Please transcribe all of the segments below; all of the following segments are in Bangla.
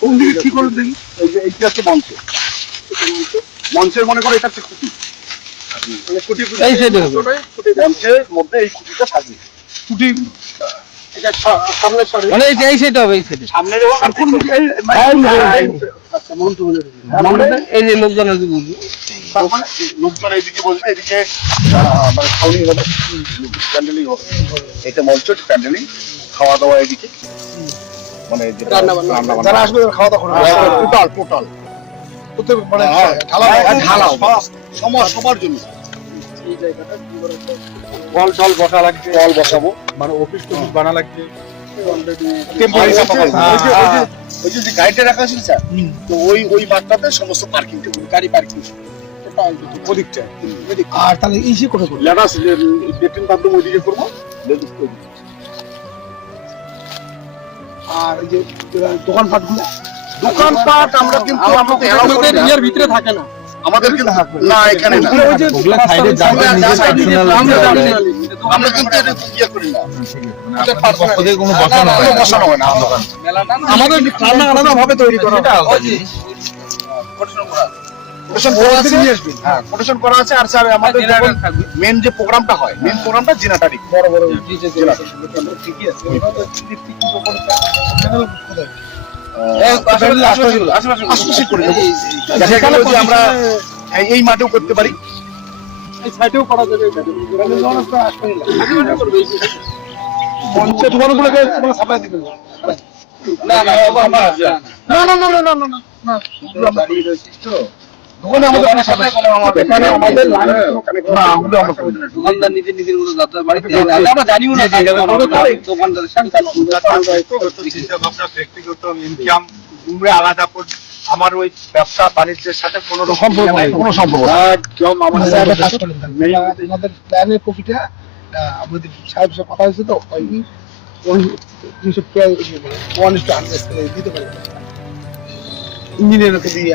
কোন দিকে ঠিক করে দেখি এই যে এইটা হচ্ছে মঞ্চ মঞ্চের মনে করো এটা হচ্ছে খুঁটি খুঁটি মধ্যে এই খুঁটিটা থাকবে খুঁটি মানে এই এই সেট হবে এই সেট সামনে হ্যাঁ, এই যে লোকজন মানে লোকজন এইদিকে এদিকে মানে প্যান্ডেলিং মঞ্চ প্যান্ডেলিং খাওয়া দাওয়া এদিকে মানে যারা খাওয়া দাওয়া হ্যাঁ। Total total. মানে হ্যাঁ। ঢালাও সবার জন্য। কল টল বসা লাগছে কল বসাবো। মানে অফিস টফিস বানা লাগছে হ্যাঁ, হ্যাঁ। ওই যে যে গাড়িটা রাখা আছে স্যার? তো ওই ওই মাঠটাতে সমস্ত পার্কিং গাড়ি পার্কিং ওদিকটা। আর তাহলে ইসে কোথায় করব? লেটাস লেট্রিন বাথরুম ওইদিকে করব। আর যে দোকানপাটগুলো? দোকানপাট আমরা কিন্তু আমাদের ভিতরে থাকে না। আমাদের কিন্তু ইয়ে হয় না। আমাদের। হ্যাঁ, করা আছে আর আমাদের মেন যে প্রোগ্রামটা হয় মেন প্রোগ্রামটা জেনাটারি বড় বড় আশপাশে করে দেবো যেখানে যদি আমরা এই- মাঠেও করতে পারি সাইডেও করা যাবে দোকানগুলোকে তোমরা সাপ্লাই দিবে না না না না না না না না না আমাদের কোনো সাপ্লাই এখানে আমাদের লাইন না ওগুলো আমরা করি দোকানদার নিজে নিজের মতো যাত্রা বাড়িতে আমরা জানিও না দোকানদার ব্যক্তিগত ইনকাম উমরে আলাদা করে আমার ওই ব্যবসা বাণিজ্যের সাথে কোনো রকম সম্পর্ক নেই। কোনো সম্পর্ক একদম আমাদের প্ল্যানের কপিটা সাহেব সাথে কথা হয়েছে তো ওই ওই যেসব ওয়ান ইস হান্ড্রেড দিতে পারি ইঞ্জিনিয়ারকে দিয়ে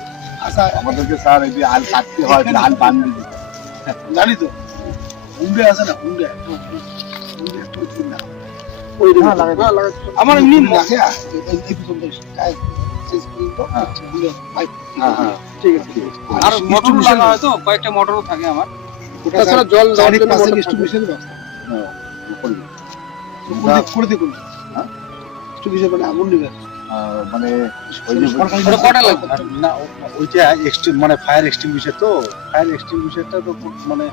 আচ্ছা আমাদেরকে স্যার এই যে আল কাটতে হয় আল বান্ধে জানি তো। হুন্ডে আছে না? হুন্ডে। আমার নিন হ্যাঁ। হ্যাঁ, হ্যাঁ। আর মোটর লাগা হয় তো? কয়েকটা মোটরও থাকে আমার। তাছাড়া জল ডিস্ট্রিবিউশন ব্যবস্থা করে দেখুন ডিস্ট্রিবিউশন মানে আগুন নিবে মানে ওই যে সরকারি ওটা কটা লাগবে? না ওইটা এক্সট্রিম মানে ফায়ার এক্সটিংগুইশার তো? ফায়ার এক্সটিংগুইশারটা তো খুব মানে।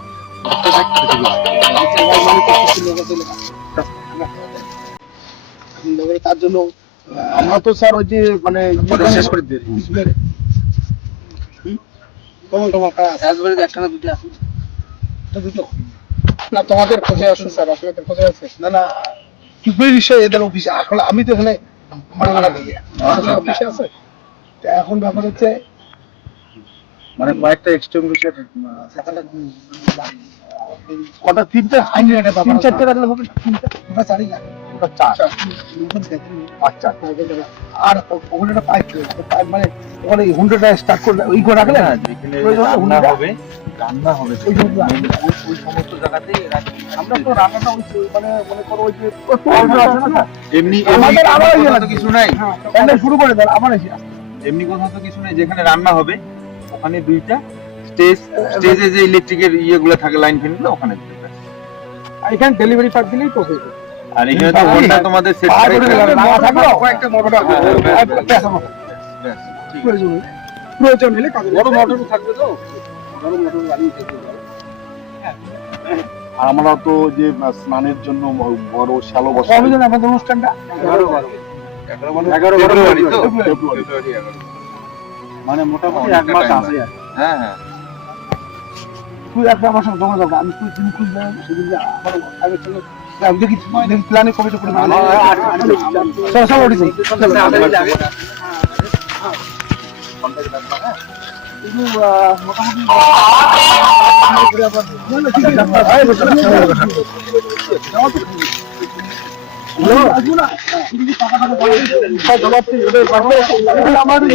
তার জন্য আমরা তো স্যার ওই যে মানে শেষ করে দিয়ে দিই। একটা না দুটো দুটো? না তোমাদের খোঁজে আছে স্যার? আপনাদের খোঁজে আছে না না কি করে বিষয় এদের অফিসে? আসলে আমি তো এখানে দিয়ে অফিসে আছে? তো এখন ব্যাপার হচ্ছে মানে কয়েকটা এক্সটিংগুইশার কটা তিনটে একটা ব্যাপার তিন চারটে রাখলে হবে তিনটা? চারি না আচ্ছা আর ওখানে একটা পাইপ পাইপ মানে ওখানে হুন্ডাটা স্টার্ট করে ওই করে রাখলে হ্যাঁ, হুন্ডা- হবে। রান্না হবে। ওই ওই সমস্ত জায়গাতেই আমরা তো রান্নাটা ওই মানে মনে করো ওই যে? এমনি আমাদের আবার ইয়ে। কিছু নাই। হ্যাঁ শুরু করে দেন আমার এসে এমনি কথা তো কিছু নাই যেখানে রান্না হবে ওখানে দুইটা। স্টেজ স্টেজে যে ইলেকট্রিকের ইয়েগুলো থাকে লাইন ফ্যানগুলো ওখানে আর এখানে ডেলিভারি পার্ট দিলেই তো হয়ে আর এখানে তো হ্যাঁ, হ্যাঁ। তোমাদের সেট করে কয়েকটা মোটর হ্যাঁ, হ্যাঁ, প্রয়োজন। প্রয়োজন হলে বড় মোটর থাকবে তো? আমরা তো যে স্নানের জন্য বড় শ্যালো বসে অনুষ্ঠানটা মানে মোটামুটি এক মাস আছে আমি তুই তুমি দেখি কবে মোটামুটি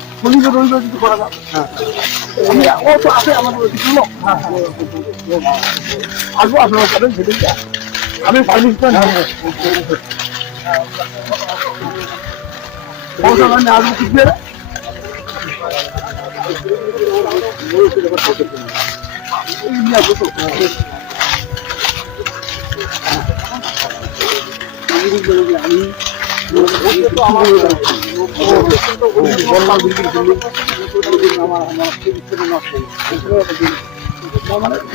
শনিবার রবিবার কিছু করা যাবে আমি ও তো আছে আমার কিছু লোক হ্যাঁ হ্যাঁ। আসব আপনার সাথে সেদিন আমি পারমিশন আসব কি দিয়ে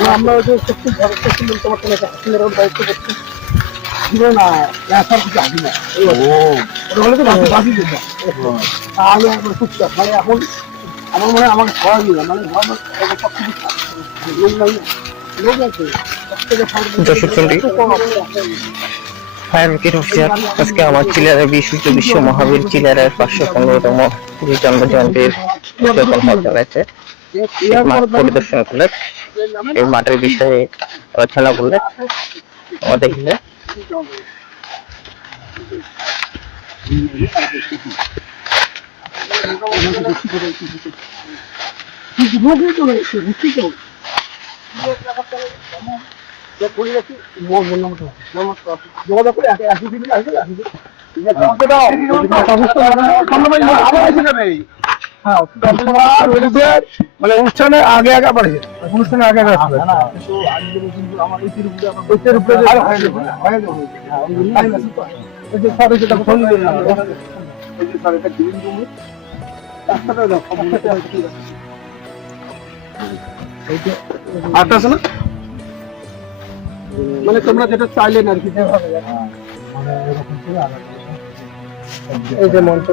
আমরা যে সত্যি ভরসা ছিলাম তোমার কোনো দায়িত্ব করছি না এসার কিছু না ওটা হলে তো বাকি দিত তাহলে মানে এখন আমার মনে হয় আমাকে খাওয়া দিল মানে সব কিছু লোক নাই লোক আছে সব থেকে দর্শক শ্রেণি, ফায়ার ব্রিগেড অফিসার আজকে আমার চিলারের বিশ্বিত বিশ্ব মহাবীর চিলারের পাঁচশো পনেরোতম জন্ম জয়ন্তীর উদযাপন মাঠ পরিদর্শন করলেন এই মাঠের বিষয়ে আলোচনা করলেন আমাদের দেখলে লোকই তো রয়েছে বুঝছি তো যোগাযোগ করে একে একই দিন আসবে একই মানে অনুষ্ঠানের আগে আগে বাড়ছে অনুষ্ঠানের আগে আগে আসবে আটটা আছে না মানে তোমরা যেটা চাইলেন আর কি যেভাবে। এই যে মঞ্চ